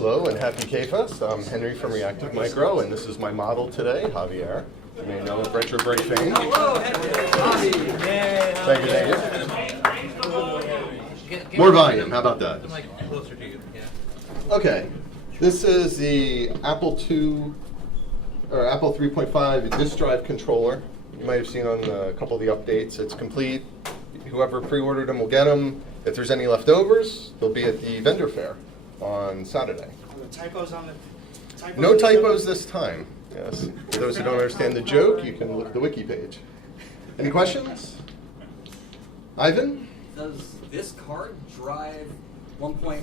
Hello and happy K-Fest. I'm Henry from Reactive Micro, and this is my model today, Javier. You may know him, Retro Break fame. Hello, Henry. Thank you. More volume, how about that? I'm like closer to you, yeah. Okay, this is the Apple II, or Apple 3.5 disk drive controller. You might have seen on a couple of the updates. It's complete. Whoever pre-ordered them will get them. If there's any leftovers, they'll be at the vendor fair on Saturday. Are there typos on the typos? No typos this time. Yes. For those who don't understand the joke, you can look at the wiki page. Any questions? Ivan? Does this card drive 1.4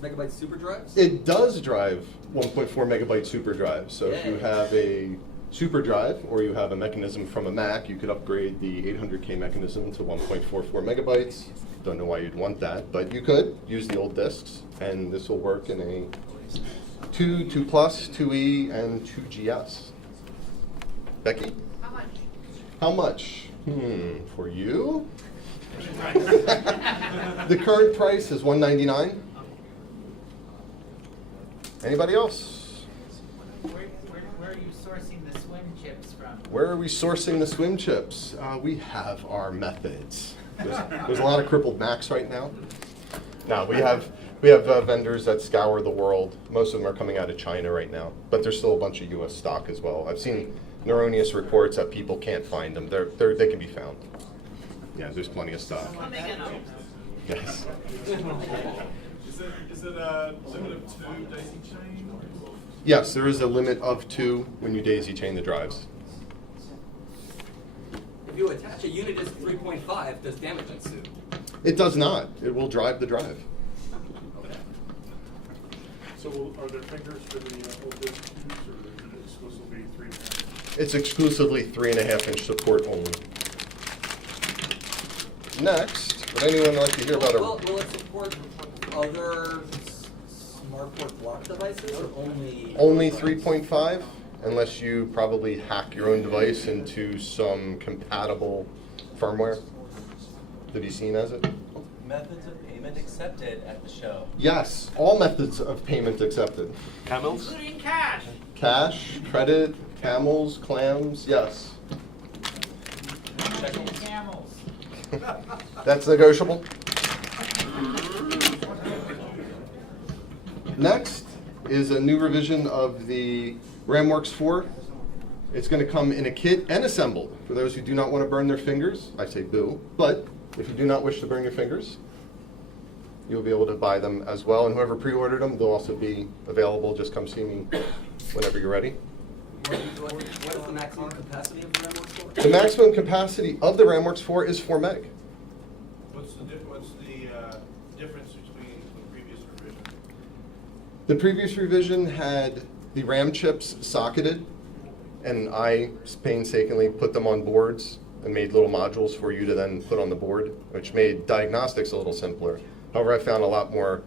megabyte super drives? It does drive 1.4 megabyte super drives. So if you have a super drive or you have a mechanism from a Mac, you could upgrade the 800K mechanism to 1.44 megabytes. Don't know why you'd want that, but you could use the old disks, and this will work in a 2, 2 Plus, 2E, and 2GS. Becky? How much? How much? For you? The current price is $199. Anybody else? Where are you sourcing the swim chips from? Where are we sourcing the swim chips? We have our methods. There's a lot of crippled Macs right now. No, we have vendors that scour the world. Most of them are coming out of China right now, but there's still a bunch of U.S. stock as well. I've seen erroneous reports that people can't find them. They can be found. Yeah, there's plenty of stock. Yes. Is it a limit of 2 daisy chain? Yes, there is a limit of 2 when you daisy chain the drives. If you attach a Unidisc 3.5, does damage ensue? It does not. It will drive the drive. Okay. So are there fingers for the old disk use, or is it exclusively 3.5? It's exclusively 3.5-inch support only. Next, would anyone like to hear about Will it support other SmartPort block devices, or only? only 3.5? Unless you probably hack your own device into some compatible firmware to be seen as it. Methods of payment accepted at the show. Yes, all methods of payment accepted. Camels? Including cash. Cash, credit, camels, clams, yes. Camels. That's negotiable. Next is a new revision of the RamWorks 4. It's going to come in a kit and assembled. For those who do not want to burn their fingers, I say boo, but if you do not wish to burn your fingers, you'll be able to buy them as well. And whoever pre-ordered them, they'll also be available. Just come see me whenever you're ready. What is the maximum capacity of the RamWorks 4? The maximum capacity of the RamWorks 4 is 4 meg. What's the difference between the previous revision? The previous revision had the RAM chips socketed, and I painstakingly put them on boards and made little modules for you to then put on the board, which made diagnostics a little simpler. However, I found a lot more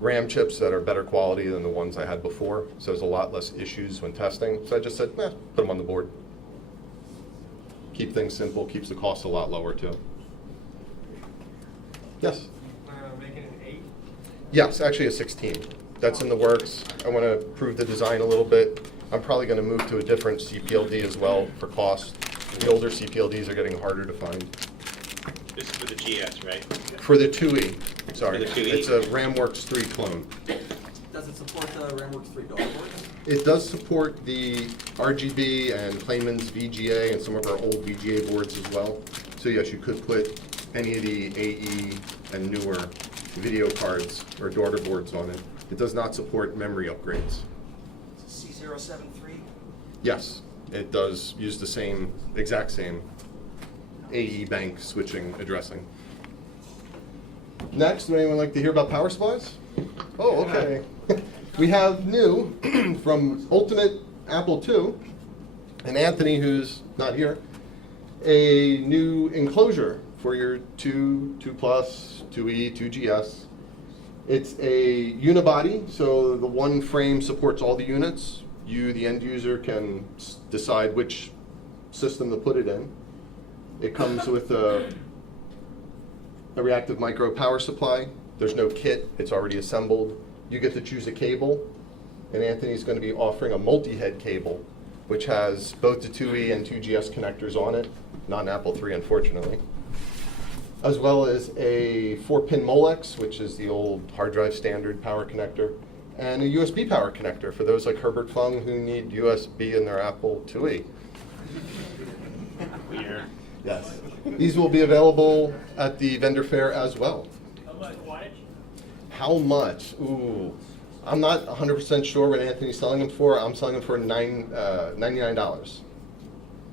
RAM chips that are better quality than the ones I had before, so there's a lot less issues when testing. So I just said, put them on the board. Keep things simple, keeps the cost a lot lower too. Yes? Making it 8? Yes, actually a 16. That's in the works. I want to improve the design a little bit. I'm probably going to move to a different CPLD as well for cost. The older CPLDs are getting harder to find. This is for the GS, right? For the 2E, sorry. For the 2E? It's a RamWorks 3 clone. Does it support the RamWorks 3 daughter boards? It does support the RGB and Clayman's VGA and some of our old VGA boards as well. So yes, you could put any of the AE and newer video cards or daughter boards on it. It does not support memory upgrades. C073? Yes, it does use the exact same AE bank switching addressing. Next, would anyone like to hear about power supplies? Oh, okay. We have new from Ultimate Apple II, and Anthony, who's not here, a new enclosure for your 2 Plus, 2E, 2GS. It's a unibody, so the one frame supports all the units. You, the end user, can decide which system to put it in. It comes with a Reactive Micro power supply. There's no kit, it's already assembled. you get to choose a cable, and Anthony's going to be offering a multi-head cable, which has both the 2E and 2GS connectors on it, not an Apple III, unfortunately, as well as a 4-pin Molex, which is the old hard drive standard power connector, and a USB power connector for those like Herbert Fung who need USB in their Apple IIe. Weird. Yes. These will be available at the vendor fair as well. How much wattage? How much? Ooh, I'm not 100% sure what Anthony's selling them for. I'm selling them for $99.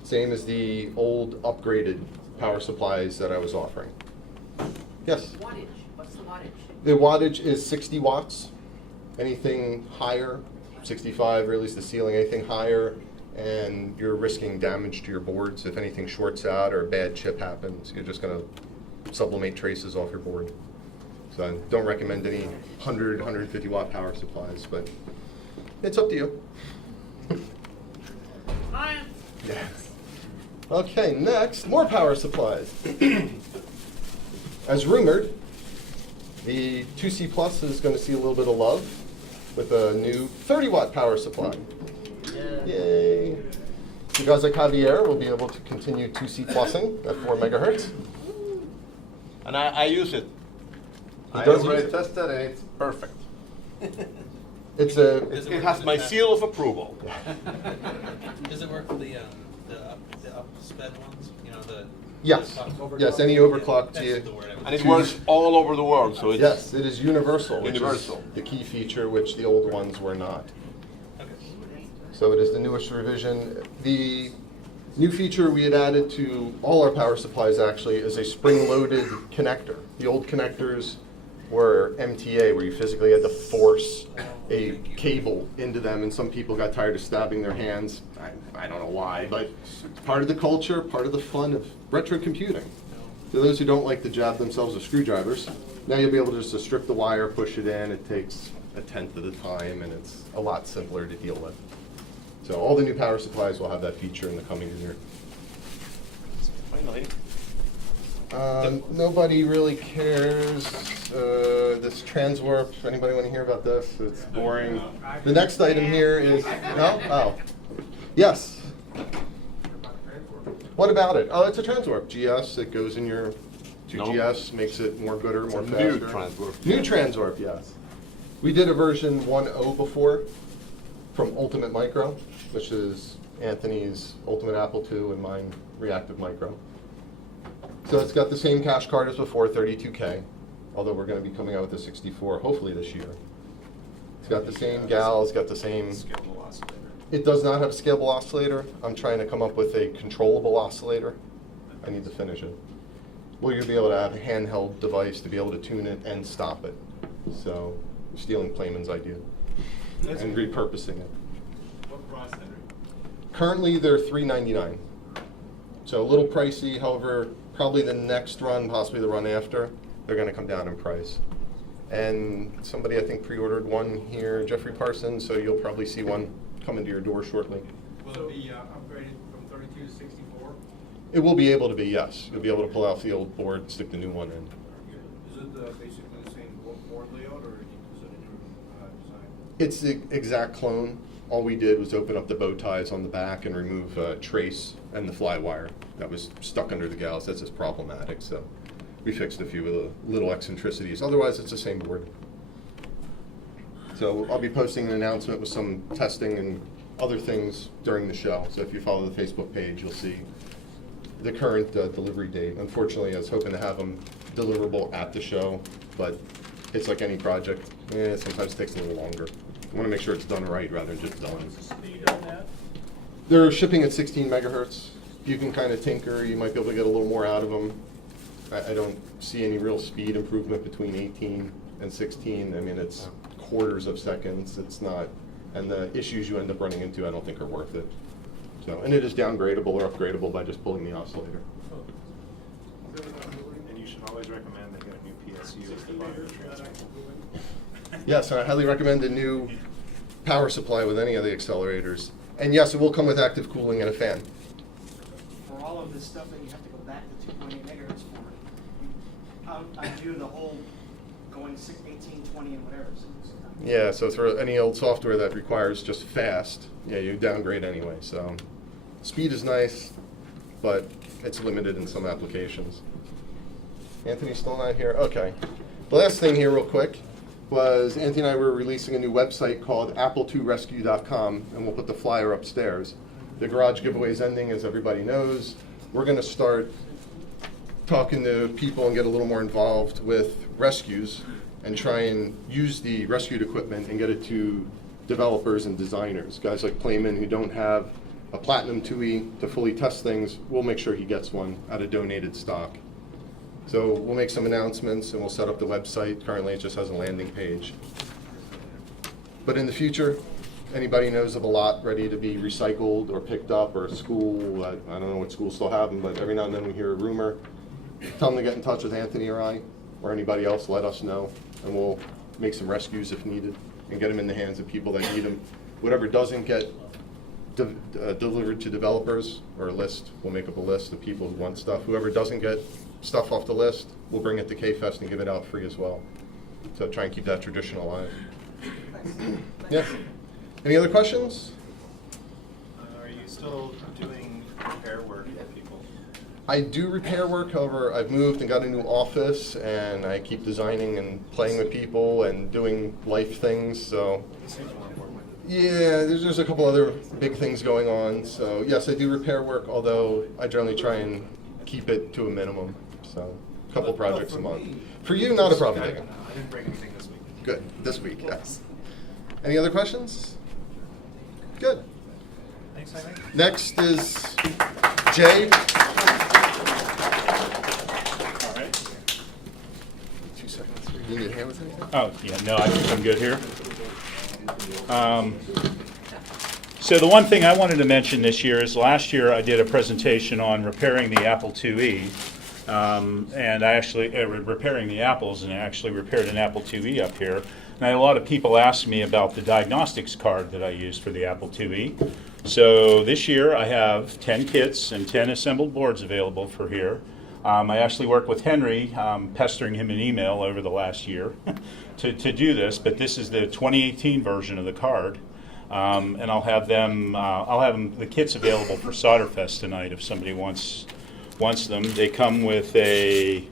Same as the old upgraded power supplies that I was offering. Yes? Wattage, what's the wattage? The wattage is 60 watts. Anything higher, 65 really is the ceiling, anything higher, and you're risking damage to your boards. If anything shorts out or a bad chip happens, you're just going to sublimate traces off your board. So I don't recommend any 100, 150 watt power supplies, but it's up to you. Science! Yes. Okay, next, more power supplies. As rumored, the 2C Plus is going to see a little bit of love with a new 30 watt power supply. Yay. You guys like Javier will be able to continue 2C Plusing at 4 megahertz. And I use it. He I does already use it? tested and it's perfect. It's a, It has my seal of approval. Does it work for the up sped ones? You know, the yes, overclock? yes, any overclock That's to the word I was And it looking works all over the world, so it's yes, it is universal, which Universal. is the key feature which the old ones were not. for. Okay. So it is the newest revision. The new feature we had added to all our power supplies actually is a spring-loaded connector. The old connectors were MTA, where you physically had to force a cable into them, and some people got tired of stabbing their hands. I don't know why, but it's part of the culture, part of the fun of retro computing. To those who don't like to jab themselves with screwdrivers, now you'll be able to just strip the wire, push it in. It takes 1/10 of the time, and it's a lot simpler to deal with. So all the new power supplies will have that feature in the coming year. Finally. Nobody really cares. This Transwarp, anybody want to hear about this? It's boring. The next item here is, no? Oh. Yes. What about it? Oh, it's a Transwarp GS. It goes in your 2GS, makes it more gooder, more faster. new Transwarp. New Transwarp, yes. We did a version 1.0 before from Ultimate Micro, which is Anthony's Ultimate Apple II and mine Reactive Micro. So it's got the same cache card as before, 32K, although we're going to be coming out with the 64 hopefully this year. It's got the same gal, it's got the same... It does not have a scalable oscillator. I'm trying to come up with a controllable oscillator. I need to finish it. Well, you'll be able to have a handheld device to be able to tune it and stop it. So, stealing Playman's idea and repurposing it. What price, Henry? Currently, they're $399. So a little pricey, however, probably the next run, possibly the run after, they're going to come down in price. And somebody, I think, pre-ordered one here, Jeffrey Parsons, so you'll probably see one come into your door shortly. Will it be upgraded from 32 to 64? It will be able to be, yes. You'll be able to pull out the old board and stick the new one in. Is it basically the same board layout, or is it a new design? It's the exact clone. All we did was open up the bow ties on the back and remove trace and the fly wire that was stuck under the gals. That's just problematic, so we fixed a few of the little eccentricities. Otherwise, it's the same board. So I'll be posting an announcement with some testing and other things during the show. So if you follow the Facebook page, you'll see the current delivery date. Unfortunately, I was hoping to have them deliverable at the show, but it's like any project. It sometimes takes a little longer. I want to make sure it's done right rather than just done. What's the speed on that? They're shipping at 16 megahertz. You can kind of tinker. You might be able to get a little more out of them. I don't see any real speed improvement between 18 and 16. I mean, it's quarters of seconds. It's not, and the issues you end up running into, I don't think are worth it. So, and it is downgradable or upgradable by just pulling the oscillator. And you should always recommend they get a new PSU if they buy the transfer. Yes, and I highly recommend a new power supply with any of the accelerators. And yes, it will come with active cooling and a fan. For all of this stuff that you have to go back to 2.8 megahertz for, I do the whole going 18, 20, and whatever. So Yeah, so for any old software that requires just fast, yeah, you downgrade anyway. So speed is nice, but it's limited in some applications. Anthony's still not here? Okay. The last thing here real quick was Anthony and I were releasing a new website called apple2rescue.com, and we'll put the flyer upstairs. The garage giveaway is ending, as everybody knows. We're going to start talking to people and get a little more involved with rescues and try and use the rescued equipment and get it to developers and designers. Guys like Playman who don't have a Platinum 2E to fully test things, we'll make sure he gets one out of donated stock. So we'll make some announcements and we'll set up the website. Currently it just has a landing page. But in the future, anybody knows of a lot ready to be recycled or picked up, or a school, I don't know what schools still have them, but every now and then we hear a rumor. Tell them to get in touch with Anthony or I, or anybody else, let us know, and we'll make some rescues if needed and get them in the hands of people that need them. Whatever doesn't get delivered to developers, or a list, we'll make up a list of people who want stuff. Whoever doesn't get stuff off the list, we'll bring it to K-Fest and give it out free as well. So try and keep that tradition alive. Yeah. Any other questions? Are you still doing repair work for people? I do repair work, however, I've moved and got a new office, and I keep designing and playing with people and doing life things, so. Yeah, there's a couple other big things going on, so yes, I do repair work, although I generally try and keep it to a minimum, so a couple projects a month. For you, not a problem, Megan. I didn't break anything this week. Good, this week, yes. Any other questions? Good. Thanks, Henry. Next is Jay. All right. 2 seconds. You need a hand with anything? Oh, yeah, no, I think I'm good here. So the one thing I wanted to mention this year is last year I did a presentation on repairing the Apple IIe, and I actually, repairing the apples, and I actually repaired an Apple IIe up here. And I had a lot of people ask me about the diagnostics card that I used for the Apple IIe. So this year I have 10 kits and 10 assembled boards available for here. I actually worked with Henry, pestering him in email over the last year to do this, but this is the 2018 version of the card. And I'll have the kits available for Solderfest tonight if somebody wants them. They come with a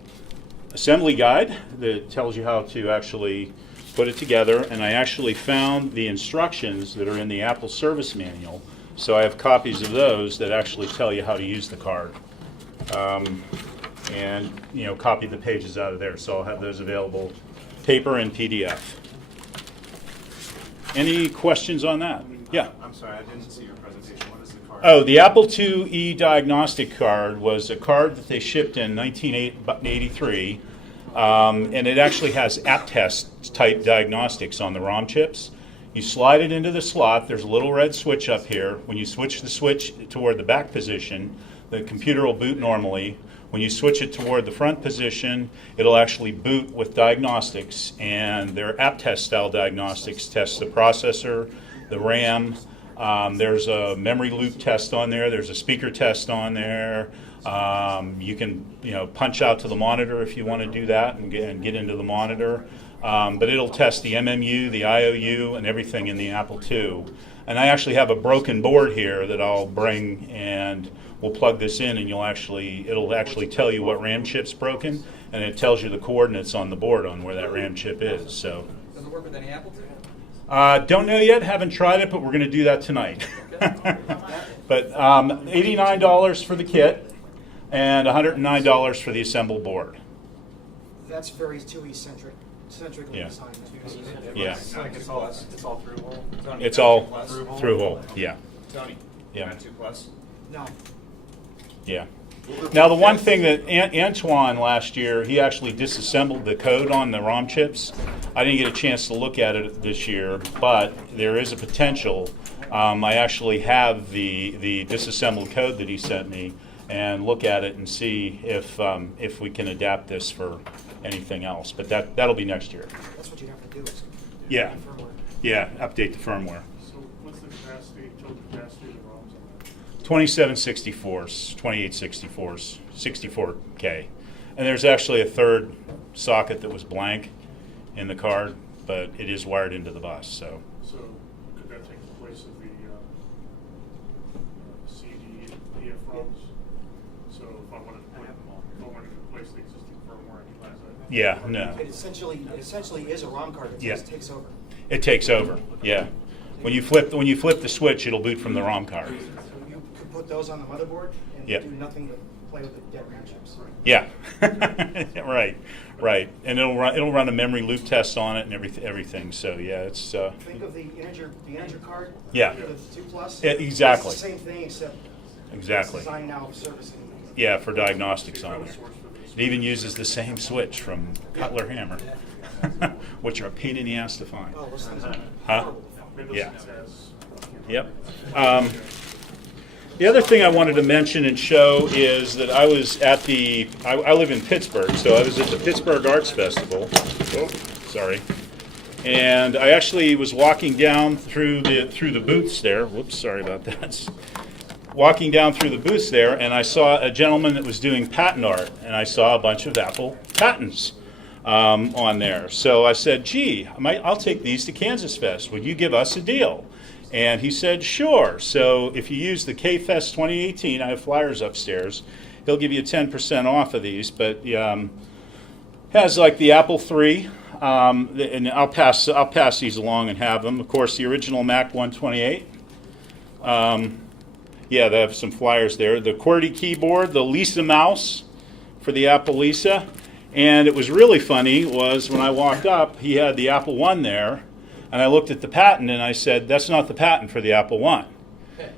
assembly guide that tells you how to actually put it together, and I actually found the instructions that are in the Apple Service Manual, so I have copies of those that actually tell you how to use the card. And copy the pages out of there, so I'll have those available, paper and PDF. Any questions on that? Yeah. I'm sorry, I didn't see your presentation. What is the card? Oh, the Apple IIe diagnostic card was a card that they shipped in 1983, and it actually has app test type diagnostics on the ROM chips. You slide it into the slot. There's a little red switch up here. When you switch the switch toward the back position, the computer will boot normally. When you switch it toward the front position, it'll actually boot with diagnostics, and their app test style diagnostics test the processor, the RAM. There's a memory loop test on there. There's a speaker test on there. You can punch out to the monitor if you want to do that and get into the monitor. But it'll test the MMU, the IOU, and everything in the Apple II. And I actually have a broken board here that I'll bring, and we'll plug this in, and it'll actually tell you what RAM chip's broken, and it tells you the coordinates on the board on where that RAM chip is. So. Does it work with any Apple II? Don't know yet, haven't tried it, but we're going to do that tonight. But $89 for the kit and $109 for the assembled board. That's very centrically Yeah. designed. Yeah. It's like it's all through hole. Tony, It's you got all 2 plus? through hole, yeah. Tony, Yeah. you got 2 plus? No. Yeah. Now, the one thing that Antoine last year, he actually disassembled the code on the ROM chips. I didn't get a chance to look at it this year, but there is a potential. I actually have the disassembled code that he sent me, and look at it and see if we can adapt this for anything else. But that'll be next year. That's what you have to do is Yeah. firmware. Yeah, update the firmware. So what's the total capacity of the ROMs on that? 2764s, 2864s, 64K. And there's actually a third socket that was blank in the card, but it is wired into the bus. So So could that take the place of the CD and EFROMs? So if I wanted to replace the existing firmware, I can use that? yeah, no, It essentially is a ROM card that Yeah. just takes over. it takes over. Yeah, when you flip the switch, it'll boot from the ROM card. You could put those on the motherboard and Yep. do nothing but play with the dead RAM chips. Yeah, right, and it'll run a memory loop test on it and everything. So yeah, it's Think of the integer card. Yeah. The 2+. Yeah, exactly. It's the same thing except exactly. it's designed now for servicing. Yeah, for diagnostics on there. It even uses the same switch from Cutler Hammer, which are a pain in the ass to find. Oh, those things are Huh? horrible. Windows Yeah. 6 has. Yep. The other thing I wanted to mention and show is that I was at I live in Pittsburgh, so I was at the Pittsburgh Arts Festival. Oh, sorry. And I actually was walking down through the booths there. Whoops, sorry about that. Walking down through the booths there, and I saw a gentleman that was doing patent art, and I saw a bunch of Apple patents on there. So I said, gee, I'll take these to Kansasfest. Would you give us a deal? And he said, sure. So if you use the KFest 2018, I have flyers upstairs, he'll give you 10% off of these, but has like the Apple III, and I'll pass these along and have them. Of course, the original Mac 128. Yeah, they have some flyers there. The QWERTY keyboard, the Lisa mouse for the Apple Lisa. And it was really funny was when I walked up, he had the Apple I there, and I looked at the patent and I said, that's not the patent for the Apple I.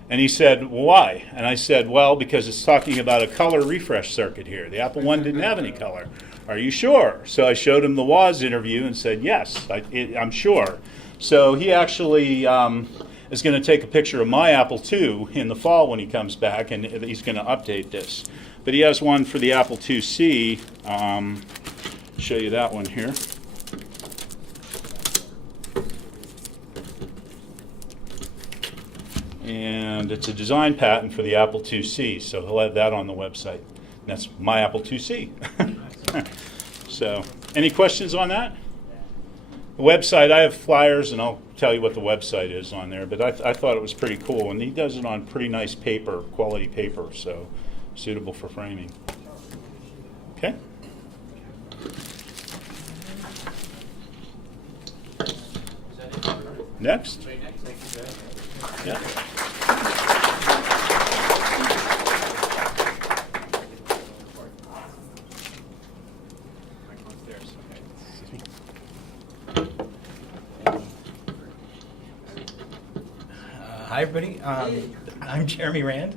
And he said, well, why? And I said, well, because it's talking about a color refresh circuit here. The Apple I didn't have any color. Are you sure? So I showed him the Woz interview and said, yes, I'm sure. So he actually is going to take a picture of my Apple II in the fall when he comes back, and he's going to update this. But he has one for the Apple IIc. Show you that one here. And it's a design patent for the Apple IIc, so he'll have that on the website. And that's my Apple IIc. So, any questions on that? The website, I have flyers, and I'll tell you what the website is on there, but I thought it was pretty cool, and he does it on pretty nice paper, quality paper, so suitable for framing. Okay? Next? Yeah. Hi, everybody. I'm Jeremy Rand.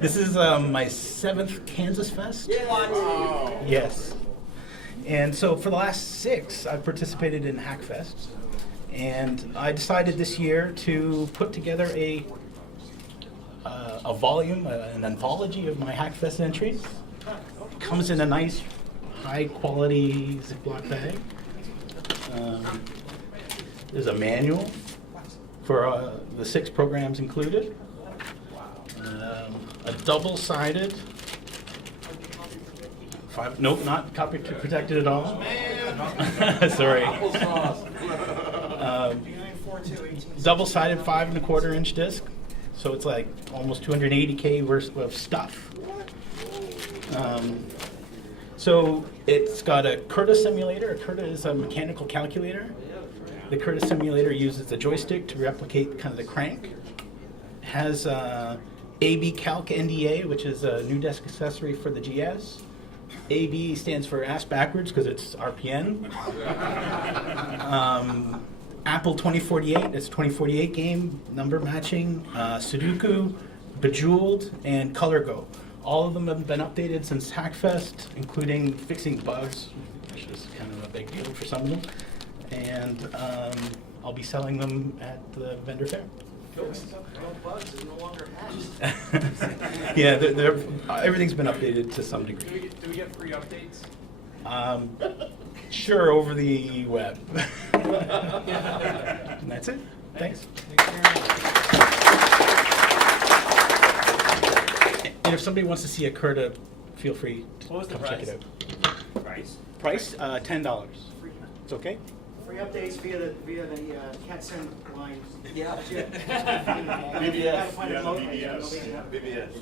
This is my 7th Kansasfest. Yes. And so for the last 6, I've participated in Hackfest. And I decided this year to put together a volume, an anthology of my Hackfest entries. It comes in a nice, high-quality Ziploc bag. There's a manual for the 6 programs included. A double-sided, nope, not copy protected at all. Sorry. Double-sided 5 1/4 inch disc, so it's like almost 280K worth of stuff. So it's got a CURTA simulator. A CURTA is a mechanical calculator. The CURTA simulator uses the joystick to replicate kind of the crank. It has AB Calc NDA, which is a new desk accessory for the GS. AB stands for ass backwards because it's RPN. Apple 2048, it's 2048 game, number matching, Sudoku, Bejeweled, and ColorGo. All of them have been updated since Hackfest, including fixing bugs, which is kind of a big deal for some of them. And I'll be selling them at the vendor fair. Yeah, everything's been updated to some degree. Do we get free updates? Sure, over the web. And that's it. Thanks. And if somebody wants to see a CURTA, feel free to come check it out. Price? Price, $10. It's okay? Free updates via the cat send line. Yeah. Legit. BBS. Gotta find a Yeah, the vote. BBS. Nobody- BBS.